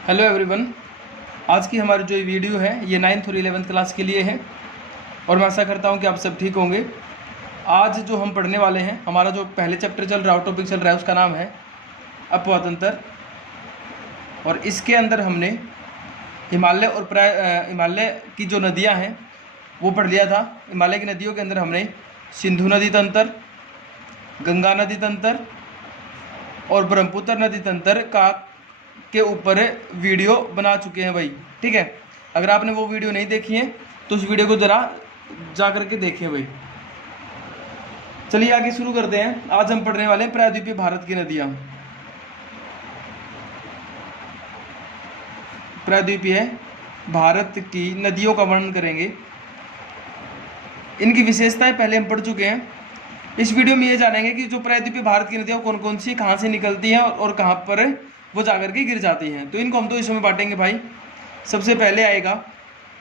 Hello everyone. आज की हमारी जो वीडियो है ये 9th और 11th क्लास के लिए है और मैं आशा करता हूँ कि आप सब ठीक होंगे। आज जो हम पढ़ने वाले हैं, हमारा जो पहले चैप्टर चल रहा है, टॉपिक चल रहा है, उसका नाम है अपवाद अंतर। और इसके अंदर हमने हिमालय और हिमालय की जो नदियाँ हैं वो पढ़ लिया था। हिमालय की नदियों के अंदर हमने सिंधु नदी तंत्र, गंगा नदी तंत्र और ब्रह्मपुत्र नदी तंत्र के ऊपर वीडियो बना चुके हैं भाई। ठीक है, अगर आपने वो वीडियो नहीं देखी है तो उस वीडियो को ज़रा जा करके देखें भाई। चलिए आगे शुरू करते हैं। आज हम पढ़ने वाले हैं प्रायद्वीपीय भारत की नदियाँ। प्रायद्वीपीय भारत की नदियों का वर्णन करेंगे। इनकी विशेषताएं पहले हम पढ़ चुके हैं। इस वीडियो में ये जानेंगे कि जो प्रायद्वीपीय भारत की नदियाँ कौन कौन सी, कहाँ से निकलती हैं और कहाँ पर वो जाकर के गिर जाती हैं। तो इनको हम दो हिस्सों में बांटेंगे भाई। सबसे पहले आएगा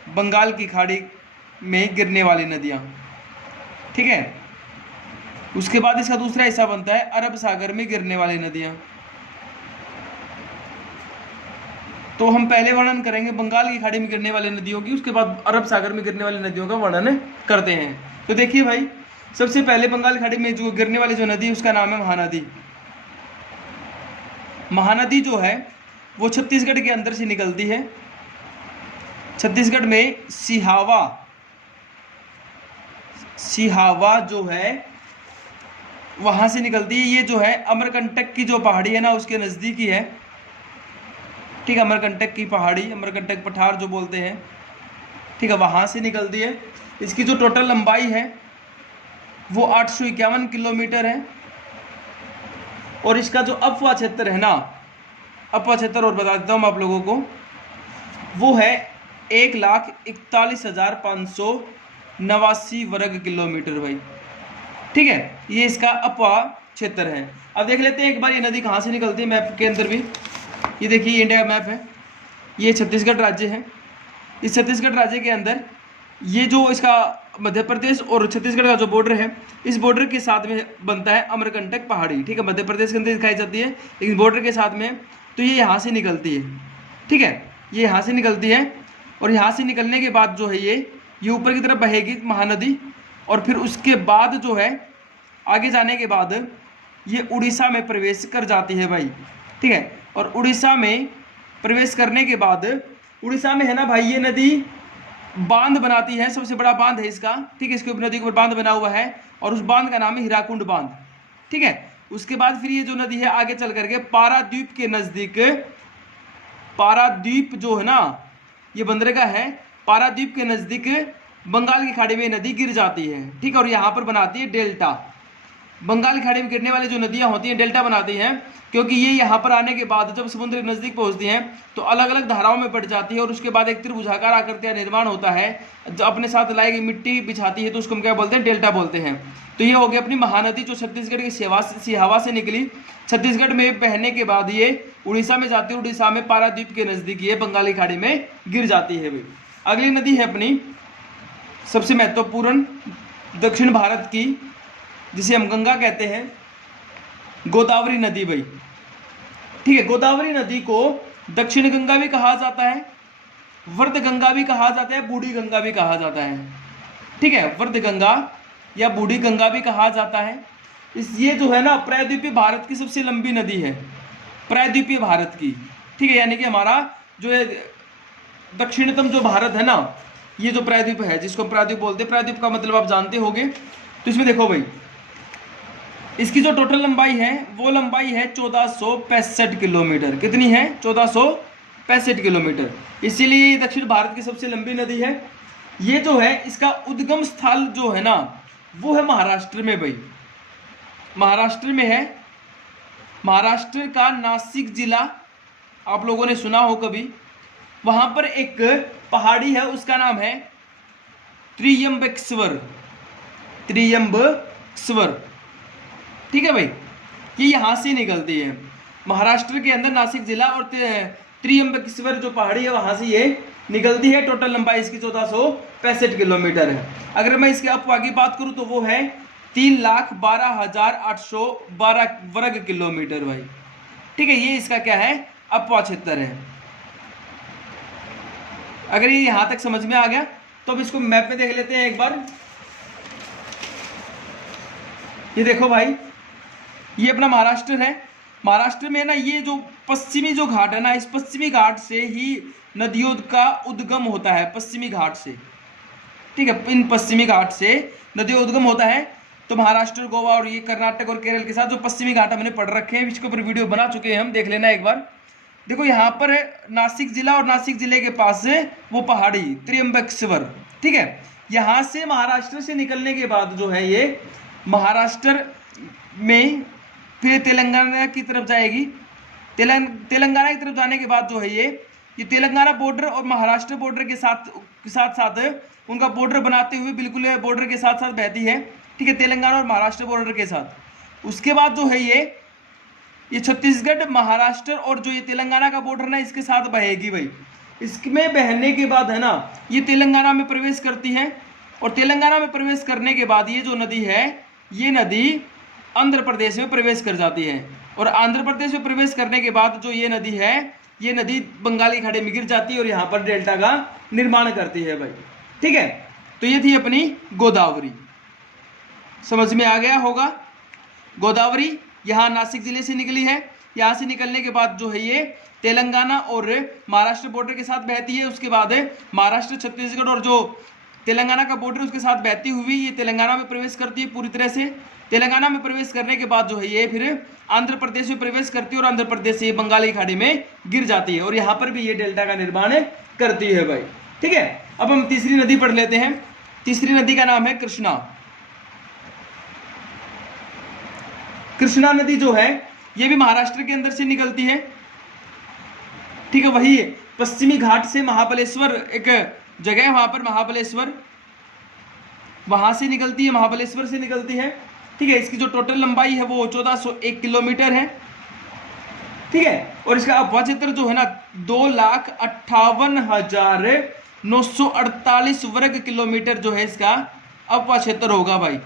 बंगाल की खाड़ी में गिरने वाली नदियाँ, ठीक है। उसके बाद इसका दूसरा हिस्सा बनता है अरब सागर में गिरने वाली नदियाँ। तो हम पहले वर्णन करेंगे बंगाल की खाड़ी में गिरने वाली नदियों की, उसके बाद अरब सागर में गिरने वाली नदियों का वर्णन करते हैं। तो देखिए भाई, सबसे पहले बंगाल की खाड़ी में जो गिरने वाली जो नदी, उसका नाम है महानदी। महानदी जो है वो छत्तीसगढ़ के अंदर से निकलती है। छत्तीसगढ़ में सिहावा जो है वहाँ से निकलती है। ये जो है अमरकंटक की जो पहाड़ी है ना, उसके नज़दीक ही है। ठीक है, अमरकंटक की पहाड़ी, अमरकंटक पठार जो बोलते हैं, ठीक है, वहाँ से निकलती है। इसकी जो टोटल लंबाई है वो 851 किलोमीटर है। और इसका जो अपवा क्षेत्र है ना, अपवा क्षेत्र और बता देता हूँ मैं आप लोगों को, वो है 1,41,589 वर्ग किलोमीटर भाई। ठीक है, ये इसका अपवा क्षेत्र है। अब देख लेते हैं एक बार ये नदी कहाँ से निकलती है मैप के अंदर भी। ये देखिए, इंडिया का मैप है, ये छत्तीसगढ़ राज्य है। इस छत्तीसगढ़ राज्य के अंदर ये जो इसका मध्य प्रदेश और छत्तीसगढ़ का जो बॉर्डर है, इस बॉर्डर के साथ में बनता है अमरकंटक पहाड़ी। ठीक है, मध्य प्रदेश के अंदर दिखाई जाती है, लेकिन बॉर्डर के साथ में। तो ये यहाँ से निकलती है। ठीक है, ये यहाँ से निकलती है और यहाँ से निकलने के बाद जो है ये ऊपर की तरफ बहेगी महानदी। और फिर उसके बाद जो है आगे जाने के बाद ये उड़ीसा में प्रवेश कर जाती है भाई। ठीक है, और उड़ीसा में प्रवेश करने के बाद उड़ीसा में है ना भाई, ये नदी बांध बनाती है। सबसे बड़ा बांध है इसका। ठीक है, इसके ऊपर नदी के ऊपर बांध बना हुआ है और उस बांध का नाम है हीराकुंड बांध। ठीक है, उसके बाद फिर ये जो नदी है आगे चल करके पारादीप के नज़दीक, पारादीप जो है ना, ये बंदरगाह है, पारादीप के नज़दीक बंगाल की खाड़ी में नदी गिर जाती है। ठीक है, और यहाँ पर बनाती है डेल्टा। बंगाल की खाड़ी में गिरने वाली जो नदियाँ होती हैं डेल्टा बनाती हैं, क्योंकि ये यहाँ पर आने के बाद जब समुद्र के नज़दीक पहुँचती हैं तो अलग अलग धाराओं में बढ़ जाती है और उसके बाद एक त्रिभुजाकार आकृति का निर्माण होता है। जो अपने साथ लाई गई मिट्टी बिछाती है तो उसको हम क्या बोलते हैं, डेल्टा बोलते हैं। तो ये हो गया अपनी महानदी जो छत्तीसगढ़ की सिहावा से निकली, छत्तीसगढ़ में बहने के बाद ये उड़ीसा में जाती है। उड़ीसा में पारादीप के नज़दीक ये बंगाली खाड़ी में गिर जाती है भाई। अगली नदी है अपनी सबसे महत्वपूर्ण दक्षिण भारत की, जिसे हम गंगा कहते हैं, गोदावरी नदी भाई। ठीक है, गोदावरी नदी को दक्षिण गंगा भी कहा जाता है, वर्ध गंगा भी कहा जाता है, बूढ़ी गंगा भी कहा जाता है। ठीक है, वर्ध गंगा या बूढ़ी गंगा भी कहा जाता है। ये जो है ना प्रायद्वीपीय भारत की सबसे लंबी नदी है, प्रायद्वीपीय भारत की। ठीक है, यानी कि हमारा जो है दक्षिणतम जो भारत है ना, ये जो प्रायद्वीप है, जिसको प्रायद्वीप बोलते हैं, प्रायद्वीप का मतलब आप जानते होंगे। तो इसमें देखो भाई, इसकी जो टोटल लंबाई है वो लंबाई है 1465 किलोमीटर। कितनी है? 1465 किलोमीटर। इसीलिए ये दक्षिण भारत की सबसे लंबी नदी है। ये जो है इसका उद्गम स्थल जो है ना, वो है महाराष्ट्र में भाई। महाराष्ट्र में है। महाराष्ट्र का नासिक जिला आप लोगों ने सुना हो कभी। वहां पर एक पहाड़ी है, उसका नाम है त्रियंबकेश्वर। त्रियंबकेश्वर, ठीक है भाई, ये यहाँ से निकलती है महाराष्ट्र के अंदर, नासिक जिला, और त्रियंबकेश्वर जो पहाड़ी है वहाँ से ये निकलती है। टोटल लंबाई इसकी 1465 किलोमीटर है। अगर मैं इसके अपवा की बात करूँ तो वो है 3,12,812 वर्ग किलोमीटर भाई। ठीक है, ये इसका क्या है, अपवा क्षेत्र है। अगर ये यहाँ तक समझ में आ गया तो अब इसको मैप में देख लेते हैं एक बार। ये देखो भाई, ये अपना महाराष्ट्र है। महाराष्ट्र में ना ये जो पश्चिमी जो घाट है ना, इस पश्चिमी घाट से ही नदियों का उद्गम होता है, पश्चिमी घाट से। ठीक है, इन पश्चिमी घाट से नदियों उद्गम होता है। तो महाराष्ट्र, गोवा और ये कर्नाटक और केरल के साथ जो पश्चिमी घाट हमने पढ़ रखे हैं, इसके ऊपर वीडियो बना चुके हैं हम, देख लेना एक बार। देखो यहाँ पर नासिक जिला और नासिक जिले के पास से वो पहाड़ी त्र्यंबकेश्वर। ठीक है, यहाँ से महाराष्ट्र से निकलने के बाद जो है ये महाराष्ट्र में फिर तेलंगाना की तरफ जाएगी। तेलंगाना की तरफ जाने के बाद जो है ये तेलंगाना बॉर्डर और महाराष्ट्र बॉर्डर के साथ उनका बॉर्डर बनाते हुए बिल्कुल बॉर्डर के साथ साथ बहती है। ठीक है, तेलंगाना और महाराष्ट्र बॉर्डर के साथ। उसके बाद जो है ये छत्तीसगढ़, महाराष्ट्र और जो ये तेलंगाना का बॉर्डर ना, इसके साथ बहेगी भाई। इसमें बहने के बाद है ना, ये तेलंगाना में प्रवेश करती है। और तेलंगाना में प्रवेश करने के बाद ये जो नदी है, ये नदी आंध्र प्रदेश में प्रवेश कर जाती है। और आंध्र प्रदेश में प्रवेश करने के बाद जो ये नदी है, ये नदी बंगाली खाड़ी में गिर जाती है और यहाँ पर डेल्टा का निर्माण करती है भाई। ठीक है, तो ये थी अपनी गोदावरी। समझ में आ गया होगा। गोदावरी यहाँ नासिक जिले से निकली है। यहाँ से निकलने के बाद जो है ये तेलंगाना और महाराष्ट्र बॉर्डर के साथ बहती है। उसके बाद महाराष्ट्र, छत्तीसगढ़ और जो तेलंगाना का बॉर्डर उसके साथ बहती हुई ये तेलंगाना में प्रवेश करती है पूरी तरह से। तेलंगाना में प्रवेश करने के बाद जो है ये फिर आंध्र प्रदेश में प्रवेश करती है और आंध्र प्रदेश से बंगाली खाड़ी में गिर जाती है और यहाँ पर भी ये डेल्टा का निर्माण करती है भाई। ठीक है, अब हम तीसरी नदी पढ़ लेते हैं। तीसरी नदी का नाम है कृष्णा। कृष्णा नदी जो है ये भी महाराष्ट्र के अंदर से निकलती है। ठीक है, वही पश्चिमी घाट से महाबलेश्वर एक जगह है, वहां पर महाबलेश्वर, वहां से निकलती है, महाबलेश्वर से निकलती है। ठीक है, इसकी जो टोटल लंबाई है वो 1401 किलोमीटर है। ठीक है, और इसका अफवाह क्षेत्र जो है ना 2,58,948 वर्ग किलोमीटर जो है इसका अफवाह क्षेत्र होगा भाई।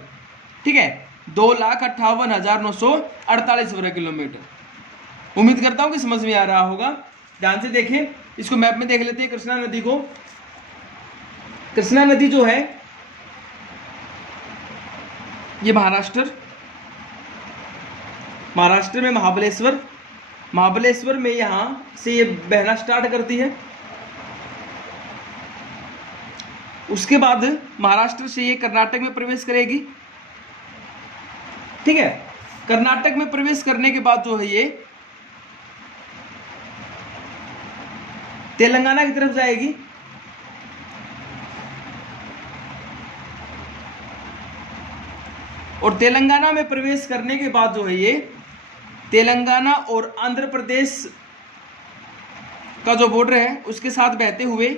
ठीक है, 2,58,948 वर्ग किलोमीटर। उम्मीद करता हूं कि समझ में आ रहा होगा। ध्यान से देखें, इसको मैप में देख लेते हैं कृष्णा नदी को। कृष्णा नदी जो है ये महाराष्ट्र में महाबलेश्वर में यहां से ये बहना स्टार्ट करती है। उसके बाद महाराष्ट्र से ये कर्नाटक में प्रवेश करेगी। ठीक है, कर्नाटक में प्रवेश करने के बाद जो है ये तेलंगाना की तरफ जाएगी। और तेलंगाना में प्रवेश करने के बाद जो है ये तेलंगाना और आंध्र प्रदेश का जो बॉर्डर है उसके साथ बहते हुए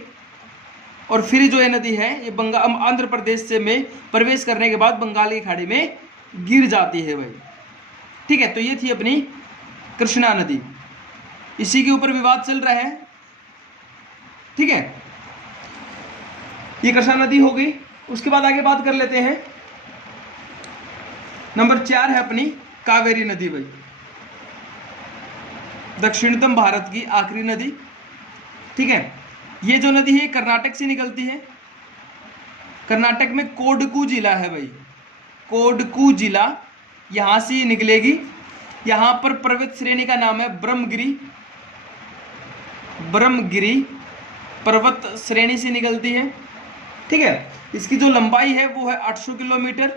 और फिर जो ये नदी है ये आंध्र प्रदेश से में प्रवेश करने के बाद बंगाल की खाड़ी में गिर जाती है भाई। ठीक है, तो ये थी अपनी कृष्णा नदी। इसी के ऊपर विवाद चल रहा है। ठीक है, ये कृष्णा नदी हो गई। उसके बाद आगे बात कर लेते हैं। नंबर 4 है अपनी कावेरी नदी भाई, दक्षिणतम भारत की आखिरी नदी। ठीक है, ये जो नदी है कर्नाटक से निकलती है। कर्नाटक में कोडकू जिला है भाई, कोडकू जिला, यहां से निकलेगी। यहां पर पर्वत श्रेणी का नाम है ब्रह्मगिरी पर्वत श्रेणी से निकलती है। ठीक है, इसकी जो लंबाई है वो है 800 किलोमीटर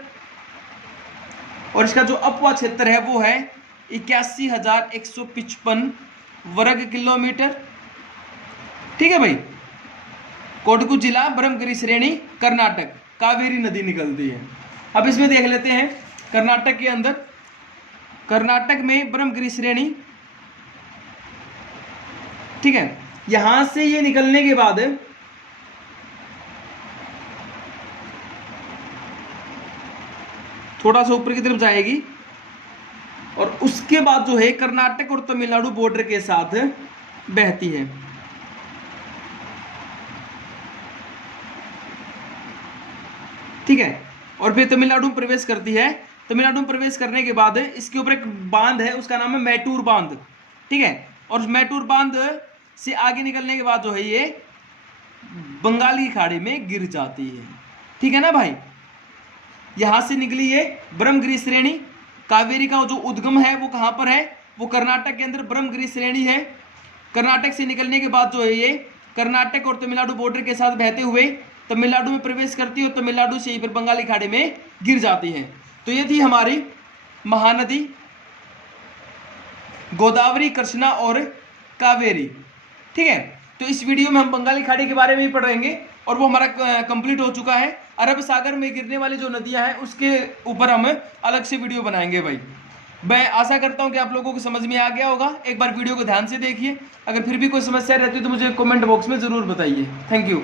और इसका जो अपवा क्षेत्र है वो है 81,155 वर्ग किलोमीटर। ठीक है भाई, कोडकू जिला, ब्रह्मगिरी श्रेणी, कर्नाटक, कावेरी नदी निकलती है। अब इसमें देख लेते हैं कर्नाटक के अंदर, कर्नाटक में ब्रह्मगिरी श्रेणी। ठीक है, यहां से ये निकलने के बाद थोड़ा सा ऊपर की तरफ जाएगी और उसके बाद जो है कर्नाटक और तमिलनाडु बॉर्डर के साथ बहती है। ठीक है, और फिर तमिलनाडु में प्रवेश करती है। तमिलनाडु में प्रवेश करने के बाद इसके ऊपर एक बांध है, उसका नाम है मैटूर बांध। ठीक है, और मैटूर बांध से आगे निकलने के बाद जो है ये बंगाल की खाड़ी में गिर जाती है। ठीक है ना भाई। यहां से निकली है ब्रह्मगिरि श्रेणी। कावेरी का जो उद्गम है वो कहां पर है, वो कर्नाटक के अंदर ब्रह्मगिरि श्रेणी है। कर्नाटक से निकलने के बाद जो है ये कर्नाटक और तमिलनाडु बॉर्डर के साथ बहते हुए तमिलनाडु में प्रवेश करती है और तमिलनाडु से ही फिर बंगाली खाड़ी में गिर जाती है। तो ये थी हमारी महानदी गोदावरी, कृष्णा और कावेरी। ठीक है, तो इस वीडियो में हम बंगाली खाड़ी के बारे में ही पढ़ेंगे और वो हमारा कंप्लीट हो चुका है। अरब सागर में गिरने वाली जो नदियां हैं उसके ऊपर हम अलग से वीडियो बनाएंगे भाई। मैं आशा करता हूं कि आप लोगों को समझ में आ गया होगा। एक बार वीडियो को ध्यान से देखिए, अगर फिर भी कोई समस्या रहती है तो मुझे कमेंट बॉक्स में ज़रूर बताइए। Thank you.